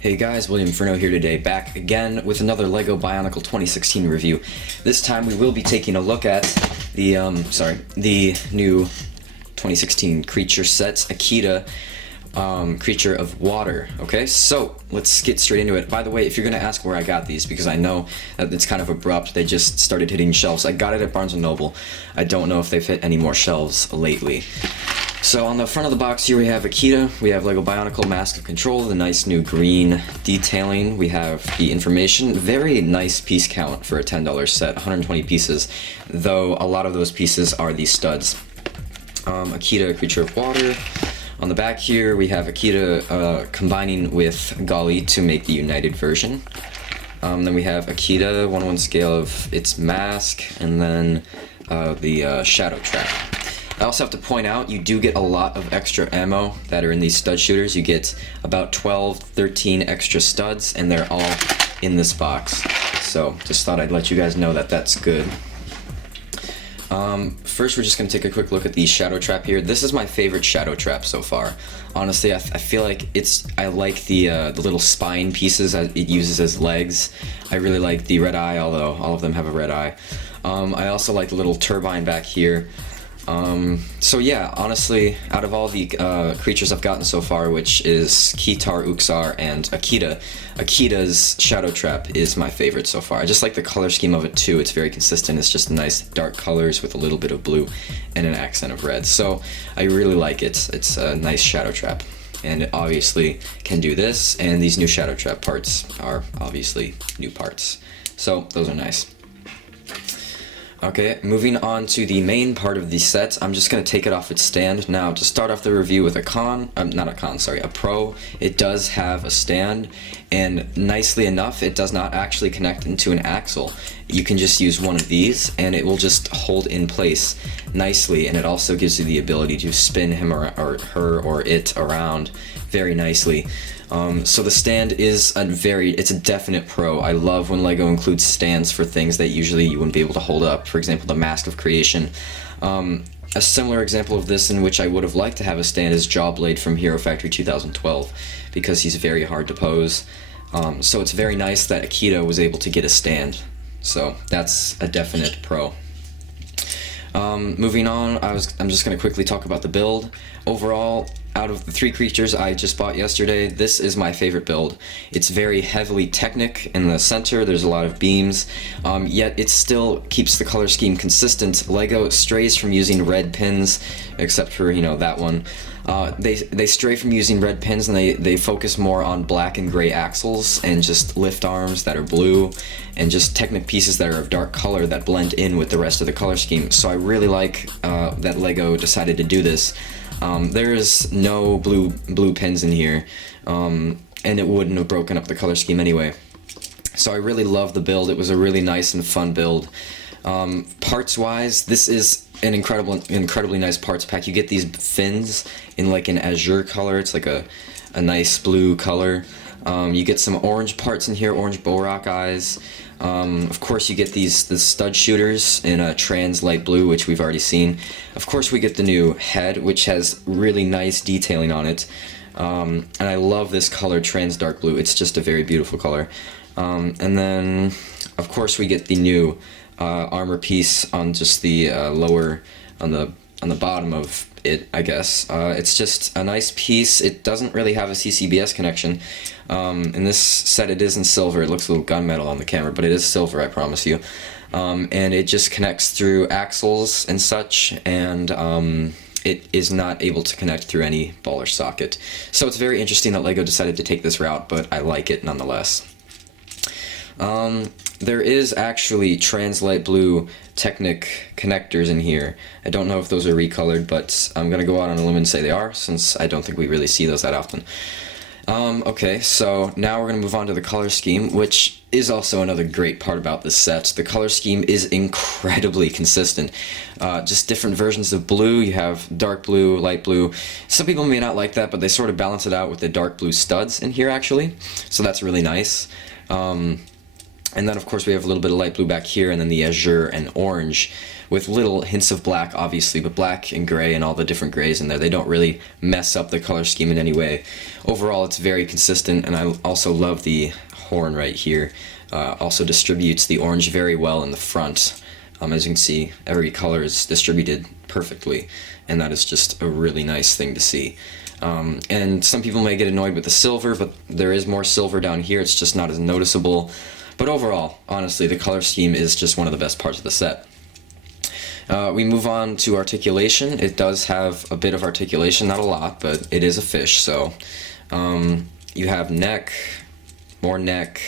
Hey guys, William Furno here today, back again with another LEGO Bionicle 2016 review. This time we will be taking a look at the new 2016 creature sets, Akida-Creature of Water. Okay, so let's get straight into it. By the way, if you're going to ask where I got these, because I know that it's kind of abrupt, they just started hitting shelves. I got it at Barnes & Noble. I don't know if they've hit any more shelves lately. So on the front of the box here we have Akida, we have LEGO Bionicle, Mask of Control, the nice new green detailing, we have the information, very nice piece count for a $10 set, 120 pieces, though a lot of those pieces are the studs. Akida-Creature of Water. On the back here we have Akida combining with Gali to make the United version. Then we have Akida, 1/1 scale of its mask, and then the Shadow Trap. I also have to point out, you do get a lot of extra ammo that are in these stud shooters. You get about 12, 13 extra studs, and they're all in this box. So, just thought I'd let you guys know that that's good. First, we're just going to take a quick look at the Shadow Trap here. This is my favorite Shadow Trap so far. Honestly, I feel like I like the little spine pieces it uses as legs. I really like the red eye, although all of them have a red eye. I also like the little turbine back here. So yeah, honestly, out of all the creatures I've gotten so far, which is Kitar, Uxar, and Akida, Akida's Shadow Trap is my favorite so far. I just like the color scheme of it too. It's very consistent. It's just nice dark colors with a little bit of blue and an accent of red. So I really like it. It's a nice Shadow Trap. And it obviously can do this, and these new Shadow Trap parts are obviously new parts. So those are nice. Okay, moving on to the main part of the set, I'm just going to take it off its stand. Now, to start off the review with a pro, it does have a stand, and nicely enough, it does not actually connect into an axle. You can just use one of these, and it will just hold in place nicely, and it also gives you the ability to spin him or her or it around very nicely. So the stand is it's a definite pro. I love when LEGO includes stands for things that usually you wouldn't be able to hold up. For example, the Mask of Creation. A similar example of this in which I would have liked to have a stand is Jawblade from Hero Factory 2012, because he's very hard to pose. So it's very nice that Akida was able to get a stand. So that's a definite pro. Moving on, I'm just going to quickly talk about the build. Overall, out of the three creatures I just bought yesterday, this is my favorite build. It's very heavily Technic in the center, there's a lot of beams, yet it still keeps the color scheme consistent. LEGO strays from using red pins, except for, that one. They stray from using red pins, and they focus more on black and gray axles and just lift arms that are blue and just Technic pieces that are of dark color that blend in with the rest of the color scheme. So I really like that LEGO decided to do this. There is no blue pins in here, and it wouldn't have broken up the color scheme anyway. So I really love the build. It was a really nice and fun build. Parts-wise, this is an incredibly nice parts pack. You get these fins in like an azure color. It's like a nice blue color. You get some orange parts in here, orange Borak eyes. Of course, you get the stud shooters in a trans light blue, which we've already seen. Of course, we get the new head, which has really nice detailing on it. And I love this color, trans dark blue. It's just a very beautiful color. And then, of course, we get the new armor piece on just the on the bottom of it, I guess. It's just a nice piece. It doesn't really have a CCBS connection. In this set it is in silver. It looks a little gunmetal on the camera, but it is silver, I promise you. And it just connects through axles and such, and it is not able to connect through any ball or socket. So it's very interesting that LEGO decided to take this route, but I like it nonetheless. There is actually trans light blue Technic connectors in here. I don't know if those are recolored, but I'm going to go out on a limb and say they are, since I don't think we really see those that often. Okay, so now we're going to move on to the color scheme, which is also another great part about this set. The color scheme is incredibly consistent. Just different versions of blue. You have dark blue, light blue. Some people may not like that, but they sort of balance it out with the dark blue studs in here, actually. So that's really nice. And then, of course, we have a little bit of light blue back here, and then the azure and orange, with little hints of black, obviously, but black and gray and all the different grays in there, they don't really mess up the color scheme in any way. Overall, it's very consistent, and I also love the horn right here. Also distributes the orange very well in the front. As you can see, every color is distributed perfectly, and that is just a really nice thing to see. And some people may get annoyed with the silver, but there is more silver down here, it's just not as noticeable. But overall, honestly, the color scheme is just one of the best parts of the set. We move on to articulation. It does have a bit of articulation, not a lot, but it is a fish, so you have neck, more neck.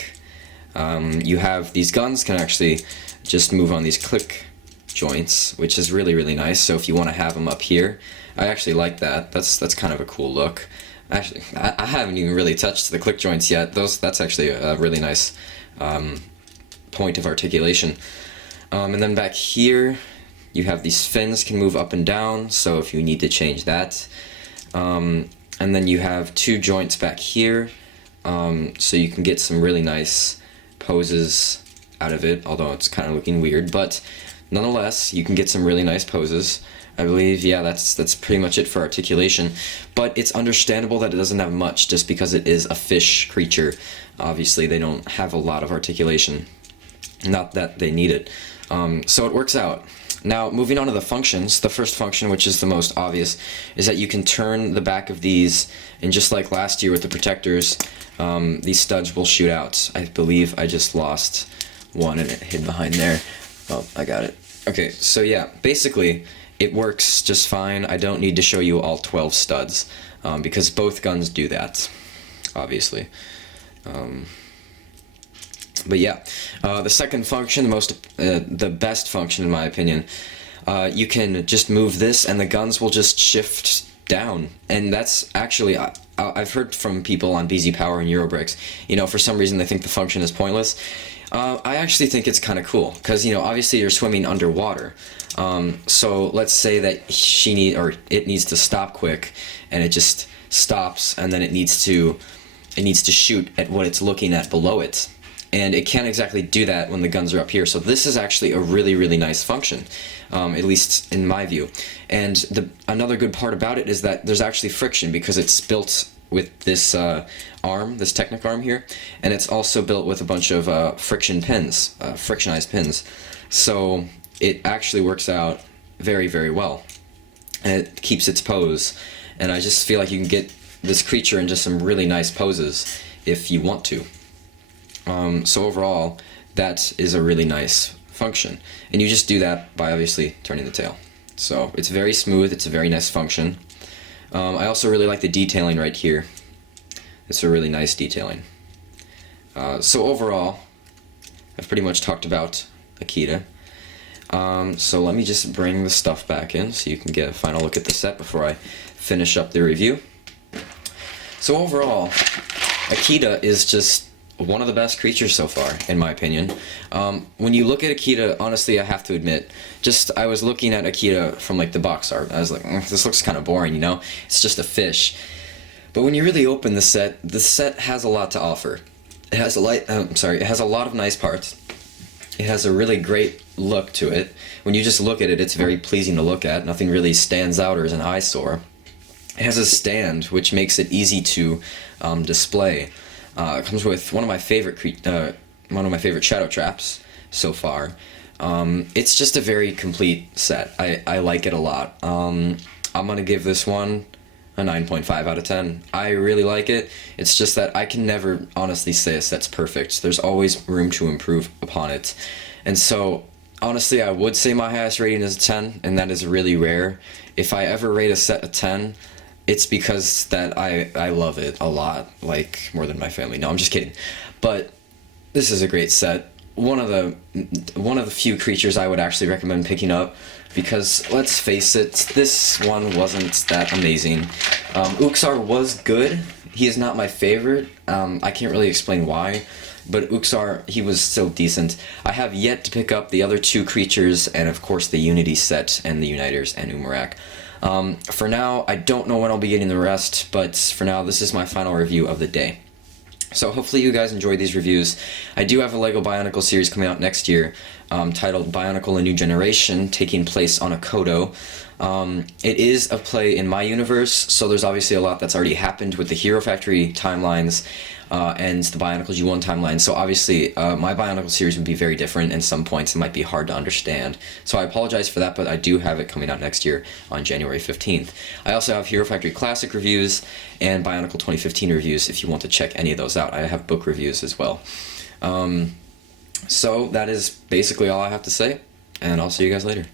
You have these guns can actually just move on these click joints, which is really, really nice. So if you want to have them up here, I actually like that. That's kind of a cool look. Actually, I haven't even really touched the click joints yet. That's actually a really nice point of articulation. And then back here, you have these fins can move up and down, so if you need to change that. And then you have two joints back here, so you can get some really nice poses out of it, although it's kind of looking weird, but nonetheless, you can get some really nice poses. I believe, yeah, that's pretty much it for articulation, but it's understandable that it doesn't have much just because it is a fish creature. Obviously, they don't have a lot of articulation, not that they need it, so it works out. Now, moving on to the functions, the first function, which is the most obvious, is that you can turn the back of these, and just like last year with the protectors, these studs will shoot out. I believe I just lost one and it hid behind there. Oh, I got it. Okay, so yeah, basically, it works just fine. I don't need to show you all 12 studs, because both guns do that, obviously. But yeah, the second function, the best function in my opinion, you can just move this and the guns will just shift down, and that's actually, I've heard from people on BZ Power and Eurobricks, for some reason they think the function is pointless. I actually think it's kind of cool, because obviously you're swimming underwater, so let's say that it needs to stop quick, and it just stops, and then it needs to shoot at what it's looking at below it. And it can't exactly do that when the guns are up here. So this is actually a really, really nice function, at least in my view. And another good part about it is that there's actually friction, because it's built with this arm, this Technic arm here, and it's also built with a bunch of friction pins, frictionized pins. So it actually works out very, very well. And it keeps its pose. And I just feel like you can get this creature into some really nice poses if you want to. So overall, that is a really nice function, and you just do that by obviously turning the tail. So it's very smooth, it's a very nice function. I also really like the detailing right here. It's a really nice detailing. So overall, I've pretty much talked about Akida. So let me just bring the stuff back in so you can get a final look at the set before I finish up the review. So overall, Akida is just one of the best creatures so far, in my opinion. When you look at Akida, honestly, I have to admit, I was looking at Akida from like the box art. I was like, this looks kind of boring, It's just a fish. But when you really open the set has a lot to offer. It has it has a lot of nice parts. It has a really great look to it. When you just look at it, it's very pleasing to look at. Nothing really stands out or is an eyesore. It has a stand, which makes it easy to display. It comes with one of my favorite shadow traps so far. It's just a very complete set. I like it a lot. I'm gonna give this one a 9.5 out of 10. I really like it. It's just that I can never honestly say a set's perfect. There's always room to improve upon it. And so, honestly, I would say my highest rating is a 10, and that is really rare. If I ever rate a set a 10, it's because that I love it a lot, like more than my family. No, I'm just kidding. But this is a great set. One of the few creatures I would actually recommend picking up, because let's face it, this one wasn't that amazing. Uxar was good. He is not my favorite. I can't really explain why, but Uxar, he was still decent. I have yet to pick up the other two creatures, and of course the Unity set and the Uniters and Umarak. For now, I don't know when I'll be getting the rest, but for now, this is my final review of the day. So hopefully you guys enjoy these reviews. I do have a LEGO Bionicle series coming out next year, titled Bionicle: A New Generation, taking place on Akodo. It is a play in my universe, so there's obviously a lot that's already happened with the Hero Factory timelines and the Bionicle G1 timeline. So obviously my Bionicle series would be very different in some points. It might be hard to understand. So I apologize for that, but I do have it coming out next year on January 15th. I also have Hero Factory Classic reviews and Bionicle 2015 reviews if you want to check any of those out. I have book reviews as well. So that is basically all I have to say, and I'll see you guys later.